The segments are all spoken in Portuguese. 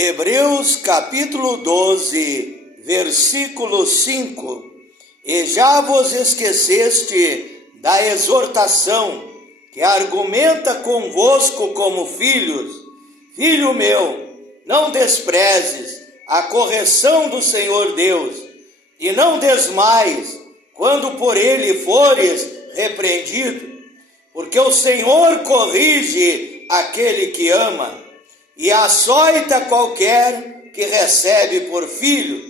Hebreus capítulo 12, versículo 5. E já vos esqueceste da exortação que argumenta convosco como filhos. Filho meu, não desprezes a correção do Senhor Deus, e não desmaies quando por ele fores repreendido, porque o Senhor corrige aquele que ama, e açoita qualquer que recebe por filho.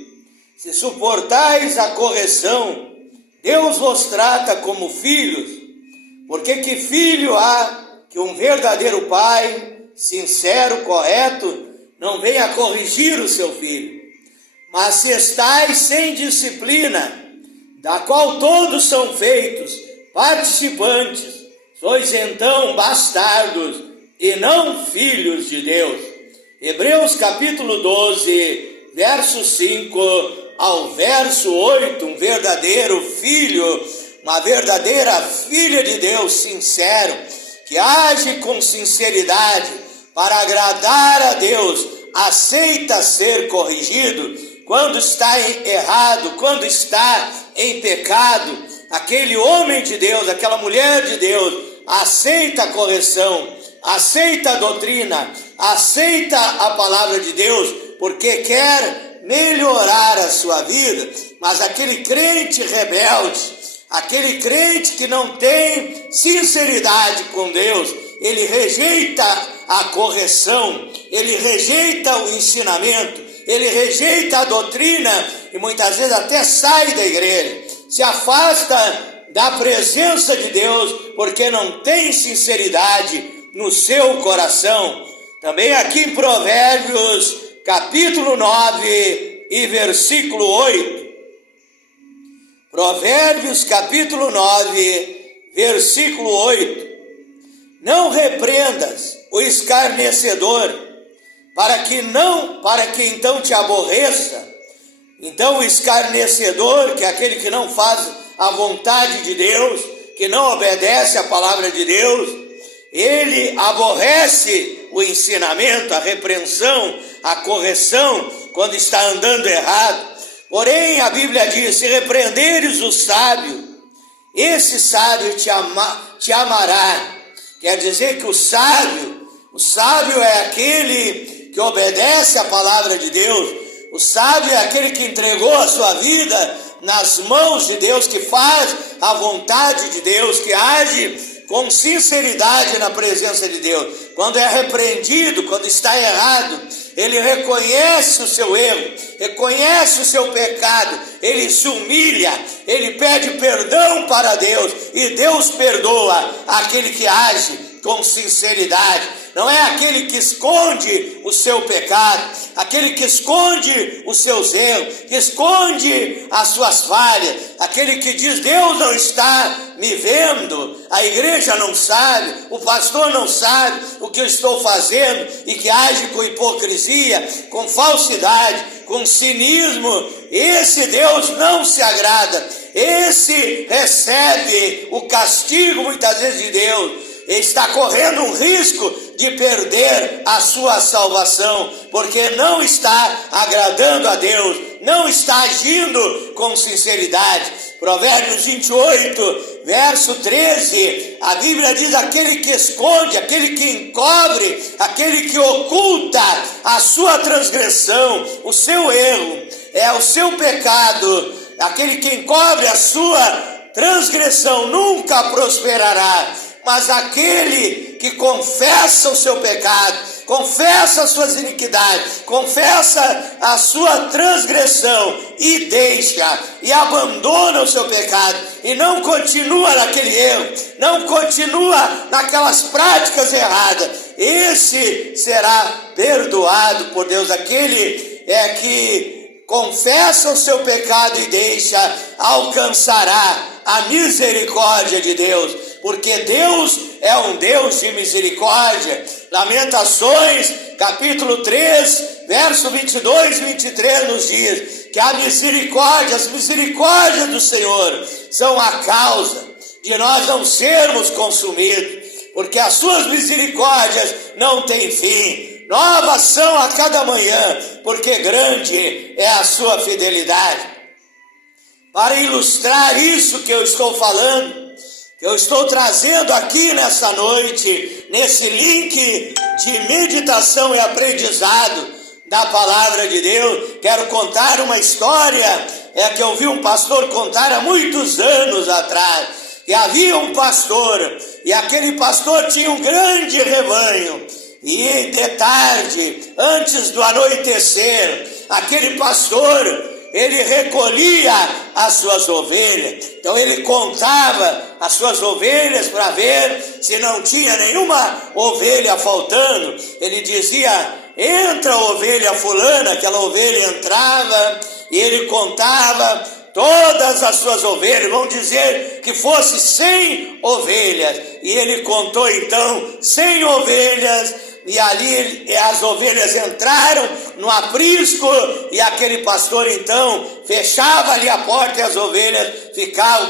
Se suportais a correção, Deus vos trata como filhos, porque que filho há que um verdadeiro pai, sincero, correto, não venha corrigir o seu filho? Mas se estáis sem disciplina, da qual todos são feitos participantes, sois então bastardos e não filhos de Deus. Hebreus capítulo 12, verso 5 ao verso 8, um verdadeiro filho, uma verdadeira filha de Deus, sincero, que age com sinceridade para agradar a Deus, aceita ser corrigido quando está errado, quando está em pecado. Aquele homem de Deus, aquela mulher de Deus, aceita a correção, aceita a doutrina, aceita a palavra de Deus, porque quer melhorar a sua vida. Mas aquele crente rebelde, aquele crente que não tem sinceridade com Deus, ele rejeita a correção, ele rejeita o ensinamento, ele rejeita a doutrina e muitas vezes até sai da igreja, se afasta da presença de Deus, porque não tem sinceridade no seu coração. Também aqui em Provérbios, capítulo 9 e versículo 8. Provérbios, capítulo 9, versículo 8. Não repreendas o escarnecedor, para que então te aborreça. Então o escarnecedor, que é aquele que não faz a vontade de Deus, que não obedece à palavra de Deus, ele aborrece o ensinamento, a repreensão, a correção, quando está andando errado. Porém, a Bíblia diz: se repreenderes o sábio, esse sábio te amará. Quer dizer que o sábio é aquele que obedece à palavra de Deus. O sábio é aquele que entregou a sua vida nas mãos de Deus, que faz a vontade de Deus, que age com sinceridade na presença de Deus. Quando é repreendido, quando está errado, ele reconhece o seu erro, reconhece o seu pecado, ele se humilha, ele pede perdão para Deus, e Deus perdoa aquele que age com sinceridade. Não é aquele que esconde o seu pecado, aquele que esconde os seus erros, que esconde as suas falhas, aquele que diz: Deus não está me vendo, a igreja não sabe, o pastor não sabe o que eu estou fazendo, e que age com hipocrisia, com falsidade, com cinismo. Esse Deus não se agrada, esse recebe o castigo muitas vezes de Deus. Ele está correndo um risco de perder a sua salvação, porque não está agradando a Deus, não está agindo com sinceridade. Provérbios 28, verso 13, a Bíblia diz: aquele que esconde, aquele que encobre, aquele que oculta a sua transgressão, o seu erro, é o seu pecado, aquele que encobre a sua transgressão nunca prosperará. Mas aquele que confessa o seu pecado, confessa as suas iniquidades, confessa a sua transgressão e deixa, e abandona o seu pecado, e não continua naquele erro, não continua naquelas práticas erradas, esse será perdoado por Deus. Aquele que confessa o seu pecado e deixa, alcançará a misericórdia de Deus, porque Deus é um Deus de misericórdia. Lamentações, capítulo 3, verso 22 e 23 nos diz que as misericórdias do Senhor são a causa de nós não sermos consumidos, porque as suas misericórdias não têm fim. novas são a cada manhã, porque grande é a sua fidelidade. Para ilustrar isso que eu estou falando, que eu estou trazendo aqui nessa noite, nesse link de meditação e aprendizado da palavra de Deus, quero contar uma história que eu vi um pastor contar há muitos anos atrás. E havia um pastor, e aquele pastor tinha um grande rebanho, e de tarde, antes do anoitecer, aquele pastor, ele recolhia as suas ovelhas. Então ele contava as suas ovelhas para ver se não tinha nenhuma ovelha faltando. Ele dizia: entra a ovelha fulana, aquela ovelha entrava, e ele contava todas as suas ovelhas, vamos dizer que fosse 100 ovelhas, e ele contou então 100 ovelhas, e ali as ovelhas entraram no aprisco, e aquele pastor então fechava ali a porta, e as ovelhas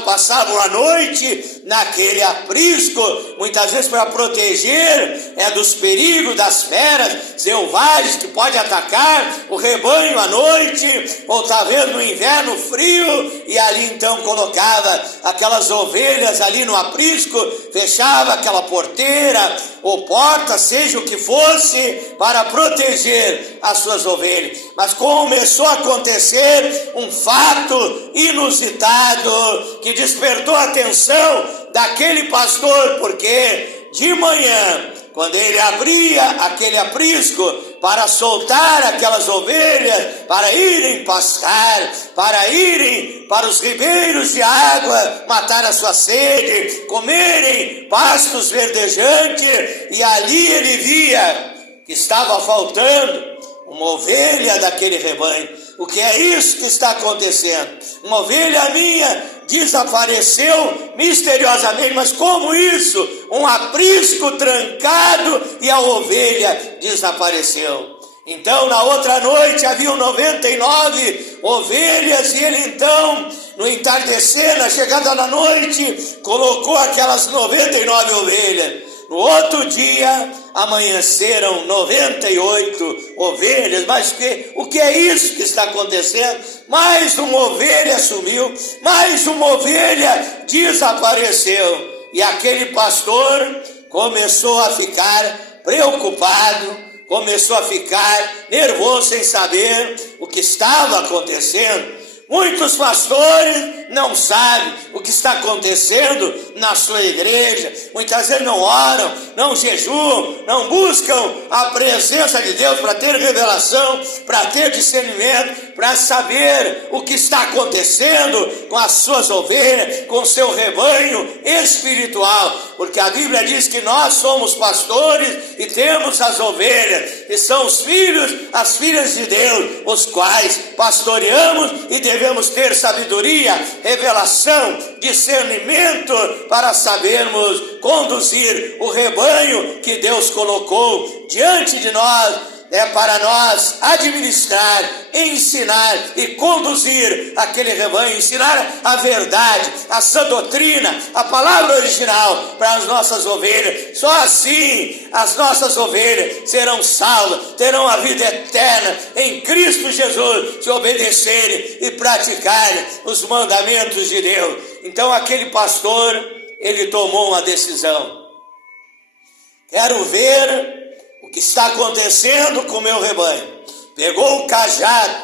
passavam a noite naquele aprisco, muitas vezes para proteger dos perigos das feras selvagens que pode atacar o rebanho à noite, ou talvez no inverno frio, e ali então colocava aquelas ovelhas ali no aprisco, fechava aquela porteira ou porta, seja o que fosse, para proteger as suas ovelhas. Mas começou a acontecer um fato inusitado que despertou a atenção daquele pastor, porque de manhã, quando ele abria aquele aprisco para soltar aquelas ovelhas, para irem pastar, para irem para os ribeiros de água, matar a sua sede, comerem pastos verdejantes, e ali ele via que estava faltando uma ovelha daquele rebanho. O que é isso que está acontecendo? Uma ovelha minha desapareceu misteriosamente. Mas como isso? Um aprisco trancado e a ovelha desapareceu. Então na outra noite haviam 99 ovelhas, e ele então, no entardecer, na chegada da noite, colocou aquelas 99 ovelhas. No outro dia, amanheceram 98 ovelhas. Mas o que é isso que está acontecendo? Mais uma ovelha sumiu, mais uma ovelha desapareceu. E aquele pastor começou a ficar preocupado, começou a ficar nervoso, sem saber o que estava acontecendo. Muitos pastores não sabem o que está acontecendo na sua igreja. Muitas vezes não oram, não jejuam, não buscam a presença de Deus para ter revelação, para ter discernimento, para saber o que está acontecendo com as suas ovelhas, com o seu rebanho espiritual. Porque a Bíblia diz que nós somos pastores e temos as ovelhas, que são os filhos, as filhas de Deus, os quais pastoreamos, e devemos ter sabedoria, revelação, discernimento para sabermos conduzir o rebanho que Deus colocou diante de nós. É para nós administrar, ensinar e conduzir aquele rebanho, ensinar a verdade, a sã doutrina, a palavra original para as nossas ovelhas. Só assim as nossas ovelhas serão salvas, terão a vida eterna em Cristo Jesus, se obedecerem e praticarem os mandamentos de Deus. Então aquele pastor, ele tomou uma decisão. Quero ver o que está acontecendo com o meu rebanho. Pegou o cajado,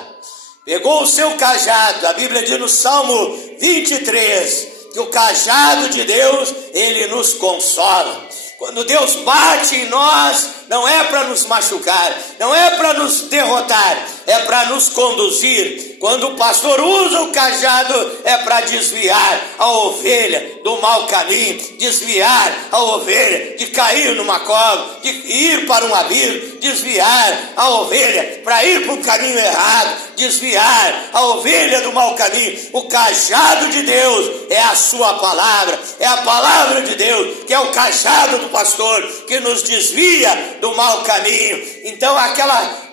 pegou o seu cajado. A Bíblia diz no Salmo 23 que o cajado de Deus, ele nos consola. Quando Deus bate em nós, não é para nos machucar, não é para nos derrotar, é para nos conduzir. Quando o pastor usa o cajado, é para desviar a ovelha do mau caminho, desviar a ovelha de cair numa cova, de ir para um abismo, desviar a ovelha para ir para um caminho errado, desviar a ovelha do mau caminho. O cajado de Deus é a sua palavra, é a palavra de Deus, que é o cajado do pastor, que nos desvia do mau caminho. Então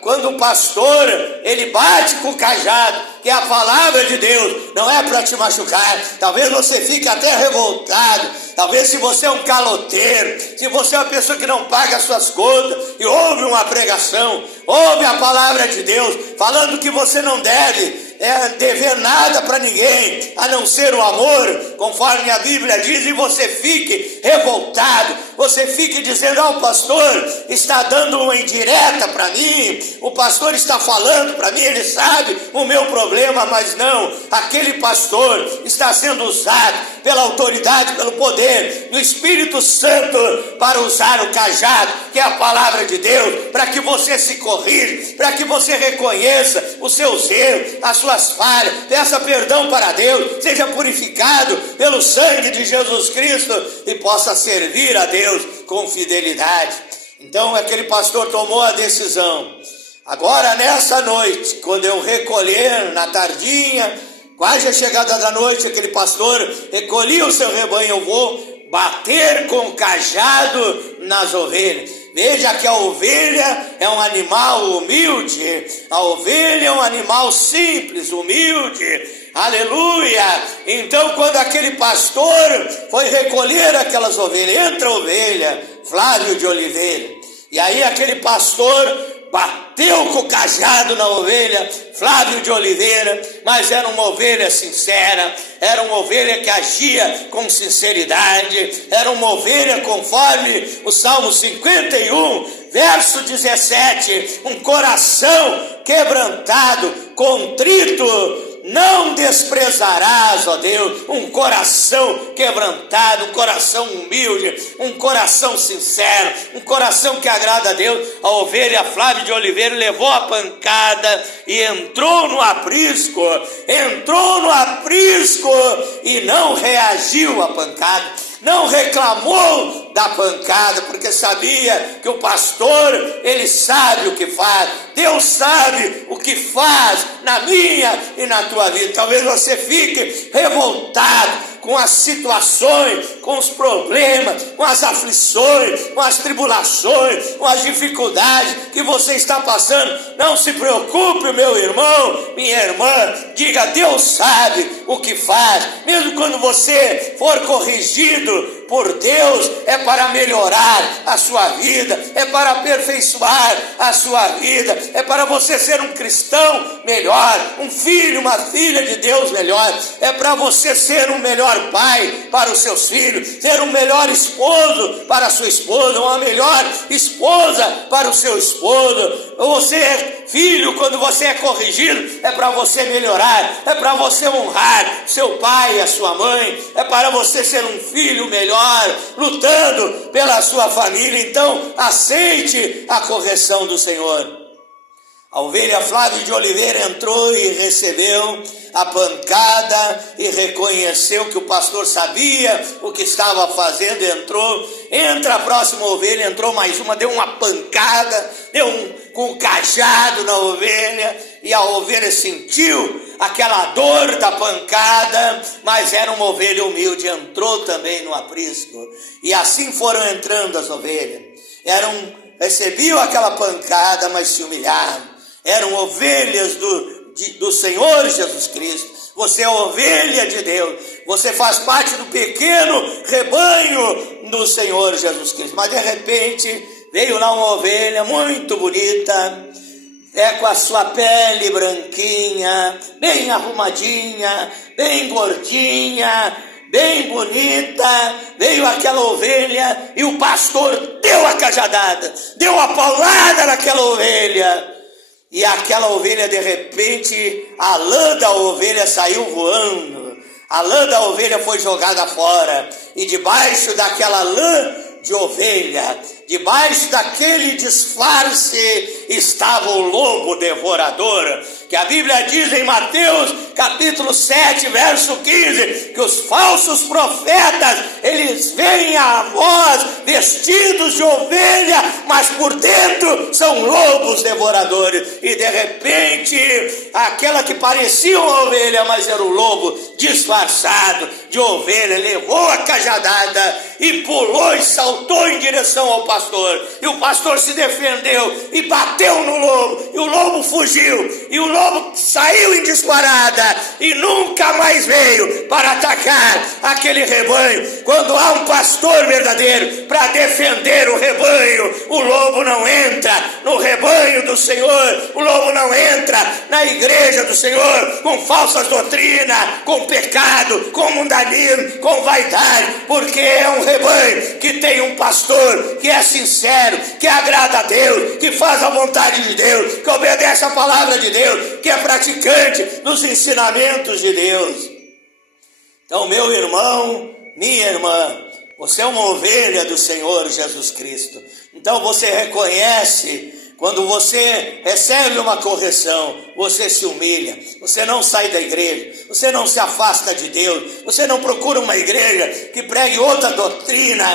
quando o pastor, ele bate com o cajado, que é a palavra de Deus, não é para te machucar. Talvez você fique até revoltado, talvez se você é um caloteiro, se você é uma pessoa que não paga as suas contas, e ouve uma pregação, ouve a palavra de Deus, falando que você não deve dever nada para ninguém, a não ser o amor, conforme a Bíblia diz, e você fique revoltado, você fique dizendo, o pastor está dando uma indireta para mim, o pastor está falando para mim, ele sabe o meu problema, mas não, aquele pastor está sendo usado pela autoridade, pelo poder do Espírito Santo para usar o cajado, que é a palavra de Deus, para que você se corrija, para que você reconheça os seus erros, as suas falhas, peça perdão para Deus, seja purificado pelo sangue de Jesus Cristo e possa servir a Deus com fidelidade. Então aquele pastor tomou a decisão. Agora nessa noite, quando eu recolher na tardinha, quase a chegada da noite, aquele pastor recolhia o seu rebanho, eu vou bater com o cajado nas ovelhas. Veja que a ovelha é um animal humilde, a ovelha é um animal simples, humilde, aleluia. Então quando aquele pastor foi recolher aquelas ovelhas, entra a ovelha, Flávio de Oliveira, e aí aquele pastor bateu com o cajado na ovelha, Flávio de Oliveira, mas era uma ovelha sincera, era uma ovelha que agia com sinceridade, era uma ovelha conforme o Salmo 51, verso 17, um coração quebrantado, contrito, não desprezarás, ó Deus, um coração quebrantado, um coração humilde, um coração sincero, um coração que agrada a Deus. A ovelha Flávio de Oliveira levou a pancada e entrou no aprisco e não reagiu à pancada. Não reclamou da pancada, porque sabia que o pastor, ele sabe o que faz. Deus sabe o que faz na minha e na tua vida. Talvez você fique revoltado com as situações, com os problemas, com as aflições, com as tribulações, com as dificuldades que você está passando. Não se preocupe, meu irmão, minha irmã, diga, Deus sabe o que faz. Mesmo quando você for corrigido por Deus, é para melhorar a sua vida, é para aperfeiçoar a sua vida, é para você ser um cristão melhor, um filho, uma filha de Deus melhor, é para você ser um melhor pai para os seus filhos, ser um melhor esposo para a sua esposa, uma melhor esposa para o seu esposo. Você é filho, quando você é corrigido, é para você melhorar, é para você honrar seu pai e a sua mãe, é para você ser um filho melhor, lutando pela sua família. Então aceite a correção do Senhor. A ovelha Flávio de Oliveira entrou e recebeu a pancada e reconheceu que o pastor sabia o que estava fazendo, entra a próxima ovelha, entrou mais uma, deu uma pancada, com o cajado na ovelha, e a ovelha sentiu aquela dor da pancada, mas era uma ovelha humilde, entrou também no aprisco, e assim foram entrando as ovelhas, recebiam aquela pancada, mas se humilharam, eram ovelhas do Senhor Jesus Cristo. Você é ovelha de Deus, você faz parte do pequeno rebanho do Senhor Jesus Cristo. Mas de repente veio lá uma ovelha muito bonita, com a sua pele branquinha, bem arrumadinha, bem gordinha, bem bonita. Veio aquela ovelha e o pastor deu a cajadada, deu a paulada naquela ovelha. E aquela ovelha, de repente, a lã da ovelha saiu voando, a lã da ovelha foi jogada fora, e debaixo daquela lã de ovelha, debaixo daquele disfarce, estava o lobo devorador, que a Bíblia diz em Mateus capítulo 7, verso 15, que os falsos profetas, eles vêm a vós vestidos de ovelha, mas por dentro são lobos devoradores. E de repente, aquela que parecia uma ovelha, mas era o lobo disfarçado de ovelha, levou a cajadada e pulou e saltou em direção ao pastor. pastor, e o pastor se defendeu e bateu no lobo, e o lobo fugiu, e o lobo saiu em disparada e nunca mais veio para atacar aquele rebanho. Quando há um pastor verdadeiro para defender o rebanho, o lobo não entra no rebanho do Senhor, o lobo não entra na igreja do Senhor com falsas doutrinas, com pecado, com mundanismo, com vaidade, porque é um rebanho que tem um pastor que é sincero, que agrada a Deus, que faz a vontade de Deus, que obedece a palavra de Deus, que é praticante dos ensinamentos de Deus. Então, meu irmão, minha irmã, você é uma ovelha do Senhor Jesus Cristo. Então você reconhece, quando você recebe uma correção, você se humilha, você não sai da igreja, você não se afasta de Deus, você não procura uma igreja que pregue outra doutrina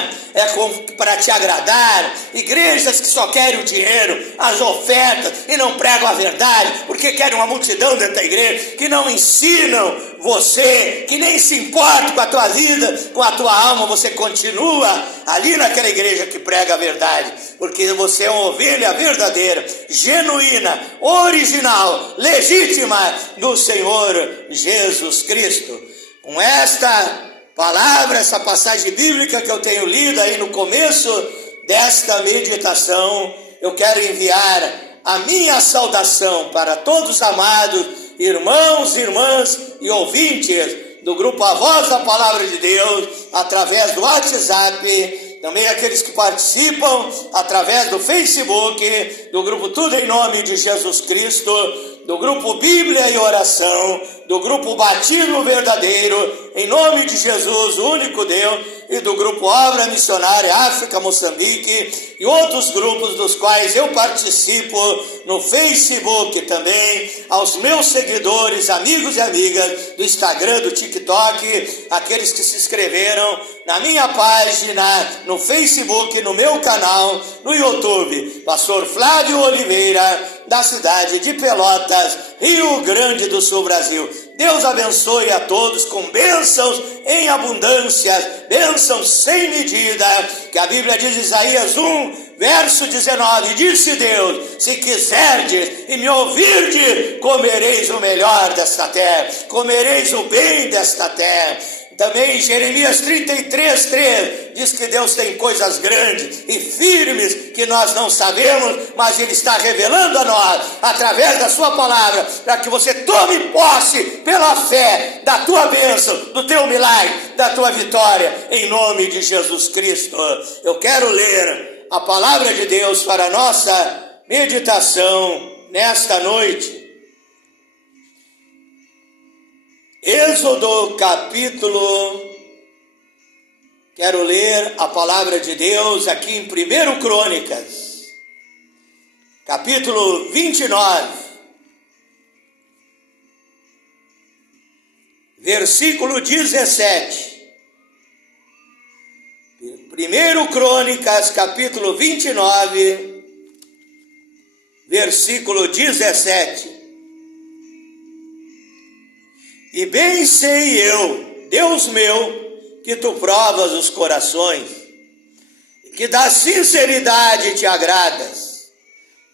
para te agradar, igrejas que só querem o dinheiro, as ofertas e não pregam a verdade, porque querem uma multidão dentro da igreja, que não ensinam você, que nem se importa com a tua vida, com a tua alma, você continua ali naquela igreja que prega a verdade, porque você é uma ovelha verdadeira, genuína, original, legítima do Senhor Jesus Cristo. Com esta palavra, essa passagem bíblica que eu tenho lido aí no começo desta meditação, eu quero enviar a minha saudação para todos os amados irmãos, irmãs e ouvintes do grupo A Voz da Palavra de Deus, através do WhatsApp, também aqueles que participam através do Facebook, do grupo Tudo em Nome de Jesus Cristo, do grupo Bíblia e Oração, do grupo Batismo Verdadeiro, em nome de Jesus, o único Deus, e do grupo Obra Missionária África, Moçambique, e outros grupos dos quais eu participo no Facebook também, aos meus seguidores, amigos e amigas do Instagram, do TikTok, aqueles que se inscreveram na minha página, no Facebook, no meu canal, no YouTube, Pastor Flávio Oliveira, da cidade de Pelotas, Rio Grande do Sul, Brasil. Deus abençoe a todos com bênçãos em abundância, bênçãos sem medida, que a Bíblia diz em Isaías 1, verso 19, disse Deus, se quiserdes e me ouvirdes, comereis o melhor desta terra, comereis o bem desta terra. Também Jeremias 33:3 diz que Deus tem coisas grandes e firmes que nós não sabemos, mas Ele está revelando a nós, através da sua palavra, para que você tome posse pela fé da tua bênção, do teu milagre, da tua vitória, em nome de Jesus Cristo. Eu quero ler a palavra de Deus para a nossa meditação nesta noite. Êxodo capítulo, quero ler a palavra de Deus aqui em 1 Crônicas, capítulo 29, versículo 17. 1 Crônicas, capítulo 29, versículo 17. E bem sei eu, Deus meu, que tu provas os corações, que da sinceridade te agradas.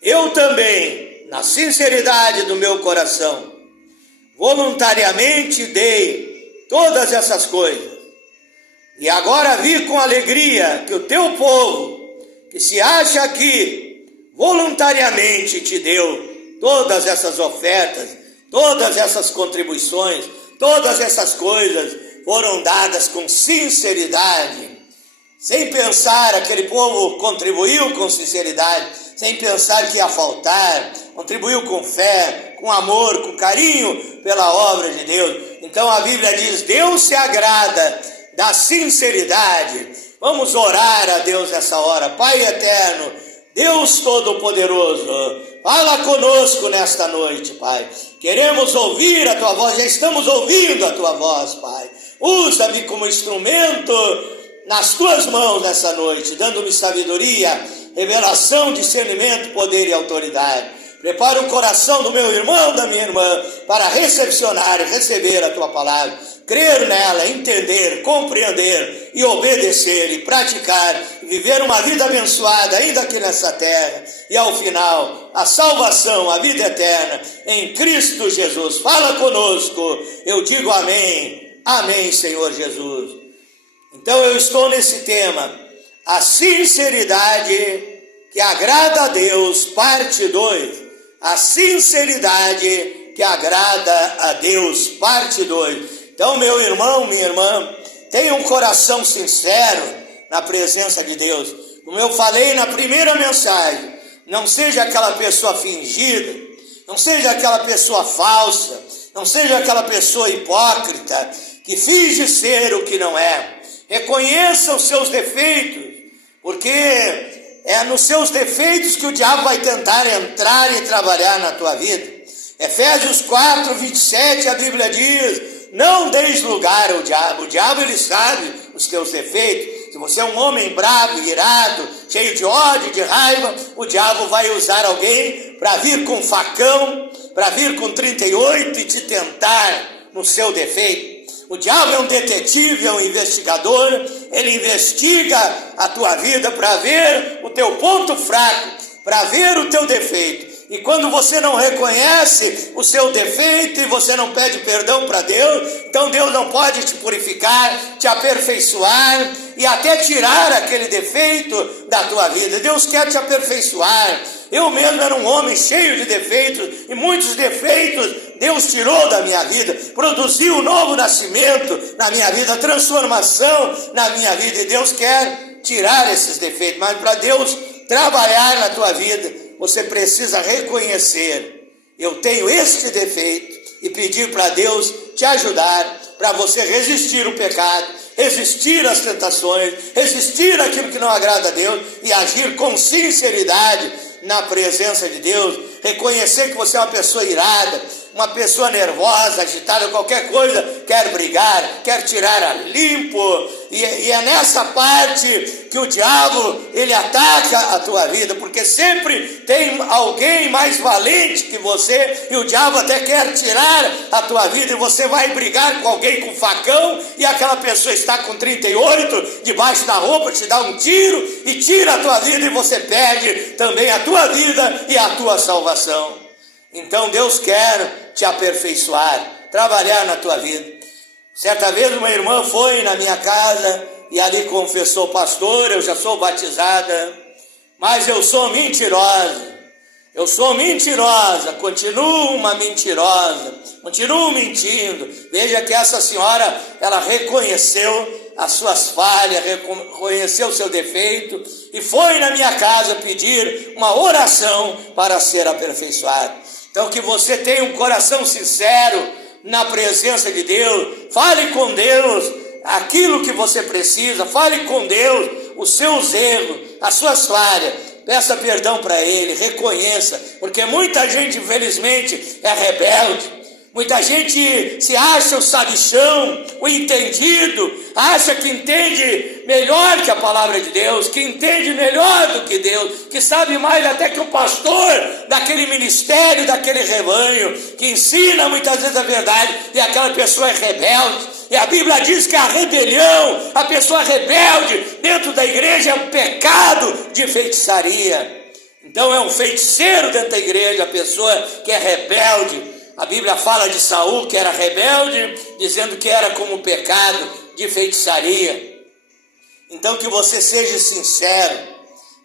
Eu também, na sinceridade do meu coração, voluntariamente dei todas essas coisas. E agora vi com alegria que o teu povo, que se acha aqui, voluntariamente te deu todas essas ofertas, todas essas contribuições, todas essas coisas foram dadas com sinceridade, sem pensar, aquele povo contribuiu com sinceridade, sem pensar que ia faltar, contribuiu com fé, com amor, com carinho pela obra de Deus. Então a Bíblia diz, Deus se agrada da sinceridade. Vamos orar a Deus nessa hora. Pai eterno, Deus Todo-Poderoso, fala conosco nesta noite, Pai. Queremos ouvir a Tua voz, já estamos ouvindo a Tua voz, Pai. Usa-me como instrumento nas Tuas mãos nessa noite, dando-me sabedoria, revelação, discernimento, poder e autoridade. Prepara o coração do meu irmão, da minha irmã, para recepcionar e receber a Tua palavra. crer nela, entender, compreender e obedecer e praticar, viver uma vida abençoada ainda aqui nessa terra e ao final a salvação, a vida eterna em Cristo Jesus. Fala conosco, eu digo amém, amém, Senhor Jesus. Então eu estou nesse tema, a sinceridade que agrada a Deus, parte 2, a sinceridade que agrada a Deus, parte 2. Então, meu irmão, minha irmã, tenha um coração sincero na presença de Deus. Como eu falei na primeira mensagem, não seja aquela pessoa fingida, não seja aquela pessoa falsa, não seja aquela pessoa hipócrita, que finge ser o que não é. Reconheça os seus defeitos, porque é nos seus defeitos que o diabo vai tentar entrar e trabalhar na tua vida. Efésios 4, 27, a Bíblia diz, não deis lugar ao diabo. O diabo, ele sabe os teus defeitos. Se você é um homem bravo, irado, cheio de ódio, de raiva, o diabo vai usar alguém para vir com facão, para vir com 38 e te tentar no seu defeito. O diabo é um detetive, é um investigador, ele investiga a tua vida para ver o teu ponto fraco, para ver o teu defeito. E quando você não reconhece o seu defeito e você não pede perdão para Deus, então Deus não pode te purificar, te aperfeiçoar e até tirar aquele defeito da tua vida. Deus quer te aperfeiçoar. Eu mesmo era um homem cheio de defeitos, e muitos defeitos Deus tirou da minha vida, produziu um novo nascimento na minha vida, transformação na minha vida, e Deus quer tirar esses defeitos. Mas para Deus trabalhar na tua vida, você precisa reconhecer, eu tenho este defeito, e pedir para Deus te ajudar, para você resistir o pecado, resistir às tentações, resistir àquilo que não agrada a Deus, e agir com sinceridade na presença de Deus, reconhecer que você é uma pessoa irada, uma pessoa nervosa, agitada, qualquer coisa, quer brigar, quer tirar a limpo, e é nessa parte que o diabo, ele ataca a tua vida, porque sempre tem alguém mais valente que você, e o diabo até quer tirar a tua vida, e você vai brigar com alguém com facão, e aquela pessoa está com 38, debaixo da roupa, te dá um tiro, e tira a tua vida, e você perde também a tua vida e a tua salvação. Então Deus quer te aperfeiçoar, trabalhar na tua vida. Certa vez uma irmã foi na minha casa e ali confessou: pastor, eu já sou batizada, mas eu sou mentirosa. Eu sou mentirosa, continuo uma mentirosa, continuo mentindo. Veja que essa senhora, ela reconheceu as suas falhas, reconheceu o seu defeito e foi na minha casa pedir uma oração para ser aperfeiçoada. Então que você tenha um coração sincero na presença de Deus, fale com Deus aquilo que você precisa, fale com Deus os seus erros, as suas falhas, peça perdão para Ele, reconheça, porque muita gente infelizmente é rebelde, muita gente se acha o sabichão, o entendido, acha que entende melhor que a palavra de Deus, que entende melhor do que Deus, que sabe mais até que o pastor daquele ministério, daquele rebanho, que ensina muitas vezes a verdade, e aquela pessoa é rebelde. E a Bíblia diz que a rebelião, a pessoa rebelde dentro da igreja é um pecado de feitiçaria. Então é um feiticeiro dentro da igreja, a pessoa que é rebelde. A Bíblia fala de Saul, que era rebelde, dizendo que era como pecado de feitiçaria. Então que você seja sincero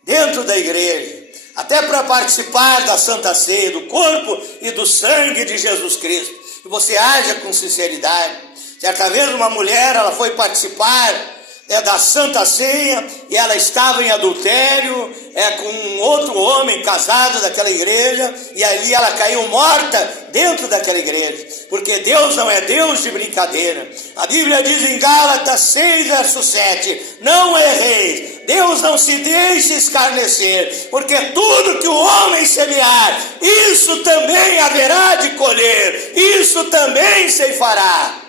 dentro da igreja, até para participar da Santa Ceia, do corpo e do sangue de Jesus Cristo, que você haja com sinceridade. Certa vez uma mulher, ela foi participar da Santa Ceia, e ela estava em adultério com um outro homem casado daquela igreja, e ali ela caiu morta dentro daquela igreja, porque Deus não é Deus de brincadeira. A Bíblia diz em Gálatas 6, verso 7, não erreis, Deus não se deixe escarnecer, porque tudo que o homem semear, isso também haverá de colher, isso também ceifará.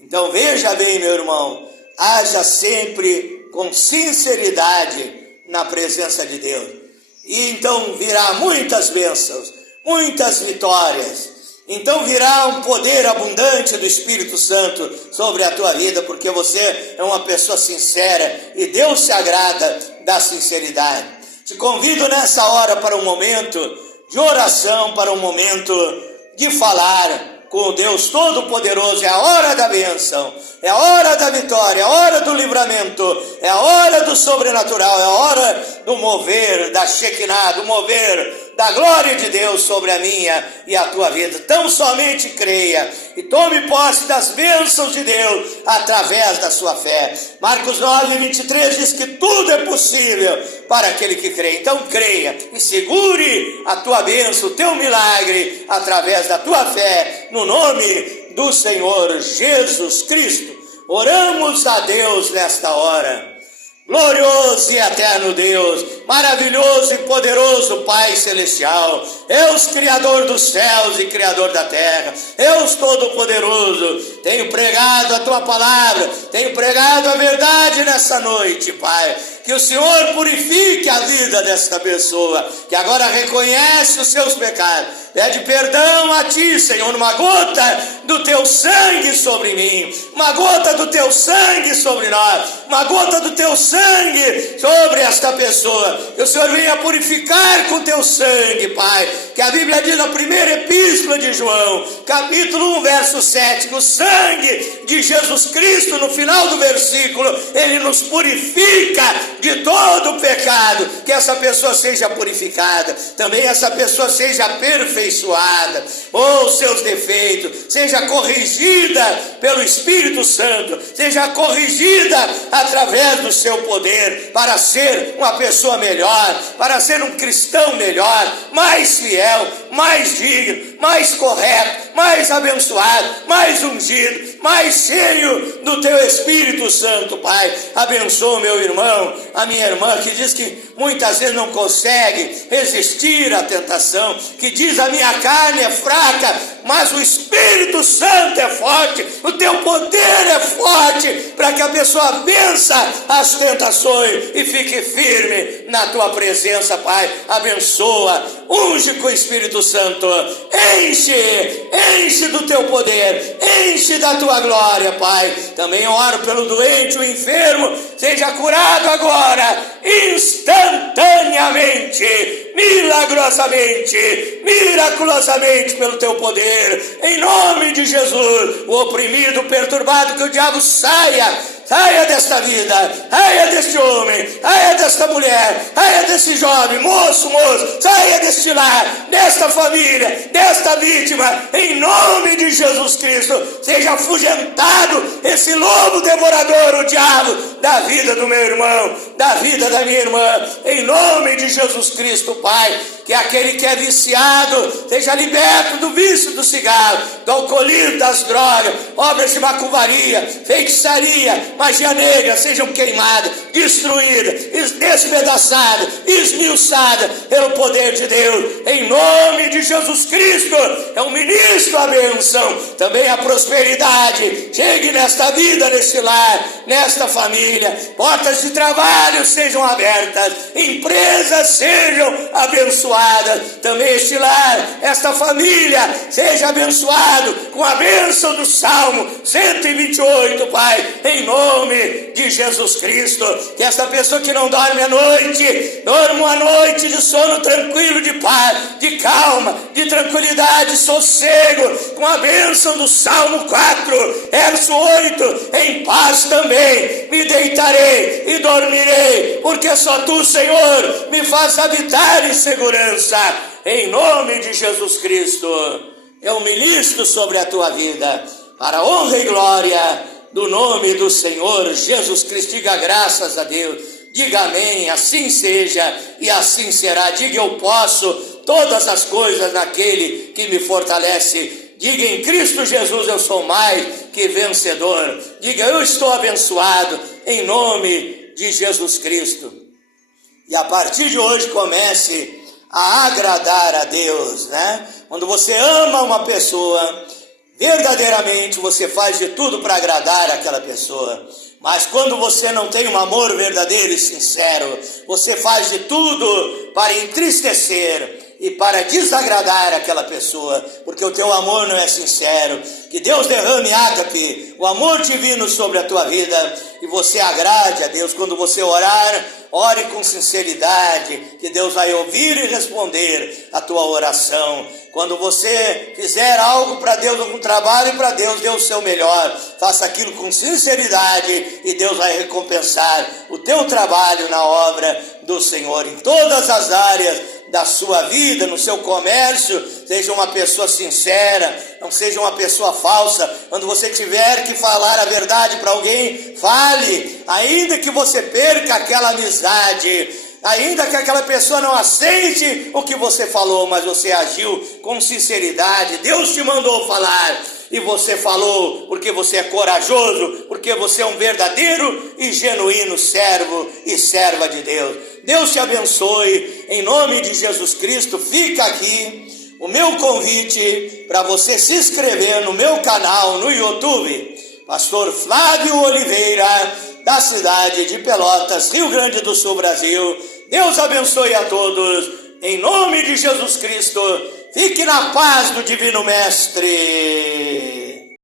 Então veja bem, meu irmão, haja sempre com sinceridade na presença de Deus. E então virá muitas bênçãos, muitas vitórias. Então virá um poder abundante do Espírito Santo sobre a tua vida, porque você é uma pessoa sincera e Deus se agrada da sinceridade. Te convido nessa hora para um momento de oração, para um momento de falar com o Deus Todo-Poderoso. É a hora da bênção, é a hora da vitória, é a hora do livramento, é a hora do sobrenatural, é a hora do mover da Shekinah, do mover da glória de Deus sobre a minha e a tua vida. Tão somente creia e tome posse das bênçãos de Deus através da sua fé. Marcos 9:23 diz que tudo é possível para aquele que crê. Então creia e segure a tua bênção, o teu milagre através da tua fé, no nome do Senhor Jesus Cristo. Oramos a Deus nesta hora. Glorioso e eterno Deus, maravilhoso e poderoso Pai Celestial, Deus Criador dos céus e Criador da terra, Deus Todo-Poderoso, tenho pregado a Tua palavra, tenho pregado a verdade nessa noite, Pai, que o Senhor purifique a vida desta pessoa, que agora reconhece os seus pecados, pede perdão a Ti, Senhor, uma gota do Teu sangue sobre mim, uma gota do Teu sangue sobre nós, uma gota do Teu sangue sobre esta pessoa, que o Senhor venha purificar com Teu sangue, Pai, que a Bíblia diz na primeira epístola de João, capítulo 1, verso 7, que o sangue de Jesus Cristo, no final do versículo, Ele nos purifica de todo o pecado, que essa pessoa seja purificada, também essa pessoa seja aperfeiçoada, ou seus defeitos, seja corrigida pelo Espírito Santo, seja corrigida através do seu poder, para ser uma pessoa melhor, para ser um cristão melhor, mais fiel, mais digno, mais correto, mais abençoado, mais ungido, mais cheio do Teu Espírito Santo, Pai. Abençoa meu irmão, a minha irmã, que diz que muitas vezes não consegue resistir à tentação, que diz a minha carne é fraca, mas o Espírito Santo é forte, o Teu poder é forte, para que a pessoa vença as tentações e fique firme na Tua presença, Pai. Abençoa, unge com o Espírito Santo, enche do Teu poder, enche da Tua glória, Pai. Também oro pelo doente, o enfermo, seja curado agora, instantaneamente, milagrosamente, miraculosamente pelo Teu poder, em nome de Jesus. O oprimido, o perturbado, que o diabo saia desta vida, saia deste homem, saia desta mulher, saia desse jovem, moço, saia deste lar, desta família, desta vítima, em nome de Jesus Cristo. Seja afugentado esse lobo devorador, o diabo, da vida do meu irmão, da vida da minha irmã, em nome de Jesus Cristo, Pai. Que aquele que é viciado seja liberto do vício do cigarro, do alcoolismo, das drogas, obras de macumbaria, feitiçaria, magia negra, sejam queimadas, destruídas, despedaçadas, esmiuçadas pelo poder de Deus, em nome de Jesus Cristo. É um ministro a bênção, também a prosperidade chegue nesta vida, neste lar, nesta família, portas de trabalho sejam abertas, empresas sejam abençoadas, também este lar, esta família seja abençoado com a bênção do Salmo 128, Pai, em nome de Jesus Cristo. Que esta pessoa que não dorme à noite, dorma uma noite de sono tranquilo, de paz, de calma, de tranquilidade, sossego, com a bênção do Salmo 4, verso 8, em paz também me deitarei e dormirei, porque só Tu, Senhor, me faz habitar em segurança. Em nome de Jesus Cristo, eu ministro sobre a tua vida, para a honra e glória do nome do Senhor Jesus Cristo. Diga graças a Deus, diga amém, assim seja e assim será. Diga eu posso todas as coisas naquele que me fortalece. Diga em Cristo Jesus eu sou mais que vencedor. Diga eu estou abençoado em nome de Jesus Cristo. E a partir de hoje comece a agradar a Deus, né? Quando você ama uma pessoa, verdadeiramente você faz de tudo para agradar aquela pessoa. Mas quando você não tem um amor verdadeiro e sincero, você faz de tudo para entristecer e para desagradar aquela pessoa, porque o teu amor não é sincero. Que Deus derrame ágape, o amor divino sobre a tua vida, e você agrade a Deus. Quando você orar, ore com sinceridade, que Deus vai ouvir e responder a tua oração. Quando você fizer algo para Deus, algum trabalho para Deus, dê o seu melhor, faça aquilo com sinceridade e Deus vai recompensar o teu trabalho na obra do Senhor. Em todas as áreas da sua vida, no seu comércio, seja uma pessoa sincera, não seja uma pessoa falsa. Quando você tiver que falar a verdade para alguém, fale, ainda que você perca aquela amizade, ainda que aquela pessoa não aceite o que você falou, mas você agiu com sinceridade. Deus te mandou falar e você falou porque você é corajoso, porque você é um verdadeiro e genuíno servo e serva de Deus. Deus te abençoe, em nome de Jesus Cristo. Fica aqui o meu convite para você se inscrever no meu canal no YouTube, Pastor Flávio Oliveira, da cidade de Pelotas, Rio Grande do Sul, Brasil. Deus abençoe a todos, em nome de Jesus Cristo. Fique na paz do Divino Mestre.